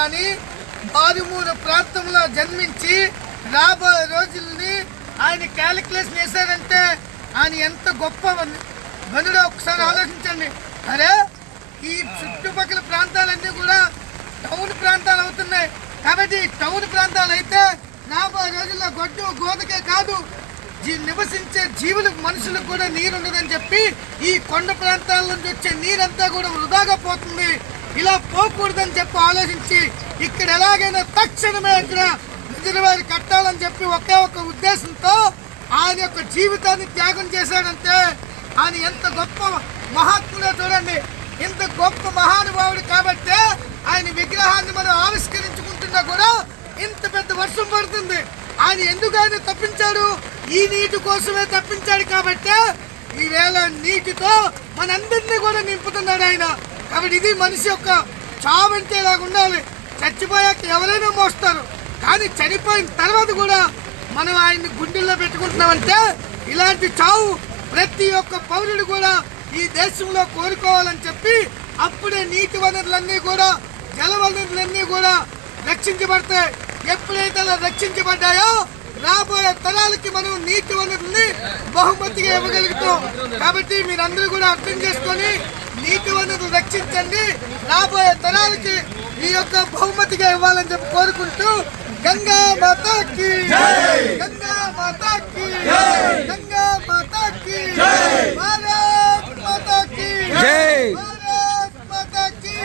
కానీ మారుమూల ప్రాంతంలో జన్మించి రాబోయే రోజుల్ని ఆయన క్యాలిక్యులేషన్ వేశారంటే ఆయన ఎంత గొప్ప గనుడో ఒకసారి ఆలోచించండి. అరే ఈ చుట్టుపక్కల ప్రాంతాలన్నీ కూడా టౌన్ ప్రాంతాలు అవుతున్నాయి. కాబట్టి టౌన్ ప్రాంతాలు అయితే రాబోయే రోజుల్లో గొడ్డు గోదకే కాదు నివసించే జీవులకు మనుషులకు కూడా నీరు ఉండదని చెప్పి ఈ కొండ ప్రాంతాల నుంచి వచ్చే నీరంతా కూడా వృధాగా పోతుంది. ఇలా పోకూడదని చెప్పి ఆలోచించి ఇక్కడ ఎలాగైనా తక్షణమే ఇక్కడ రిజర్వాయర్ కట్టాలని చెప్పి ఒకే ఒక ఉద్దేశంతో ఆయన యొక్క జీవితాన్ని త్యాగం చేశాడంటే ఆయన ఎంత గొప్ప మహాత్ముడో చూడండి. ఇంత గొప్ప మహానుభావుడు కాబట్టి ఆయన విగ్రహాన్ని మనం ఆవిష్కరించుకుంటున్నా కూడా ఇంత పెద్ద వర్షం పడుతుంది. ఆయన ఎందుకు ఆయన తప్పించాడు? ఈ నీటి కోసమే తప్పించాడు కాబట్టి ఈవేళ నీటితో మనందరినీ కూడా నింపుతున్నాడు ఆయన. కాబట్టి ఇది మనిషి యొక్క చావంటే ఇలాగ ఉండాలి. చచ్చిపోయాక ఎవరైనా మోస్తారు, కానీ చనిపోయిన తర్వాత కూడా మనం ఆయన్ని గుండెల్లో పెట్టుకుంటున్నామంటే ఇలాంటి చావు ప్రతి ఒక్క పౌరుడు కూడా ఈ దేశంలో కోరుకోవాలని చెప్పి అప్పుడే నీటి వనరులన్నీ కూడా జల వనరులన్నీ కూడా రక్షించబడతాయి. ఎప్పుడైతే అలా రక్షించబడ్డాయో రాబోయే తరాలకి మనం నీటి వనరుల్ని బహుమతిగా ఇవ్వగలుగుతాం. కాబట్టి మీరందరూ కూడా అర్థం చేసుకొని నీటి వనరులు రక్షించండి, రాబోయే తరాలకి ఈ యొక్క బహుమతిగా ఇవ్వాలని చెప్పి కోరుకుంటూ గంగా మాతాకి, గంగా మాతాకి, గంగా మాతాకి, భారత్ మాతాకి, భారత్ మాతాకి.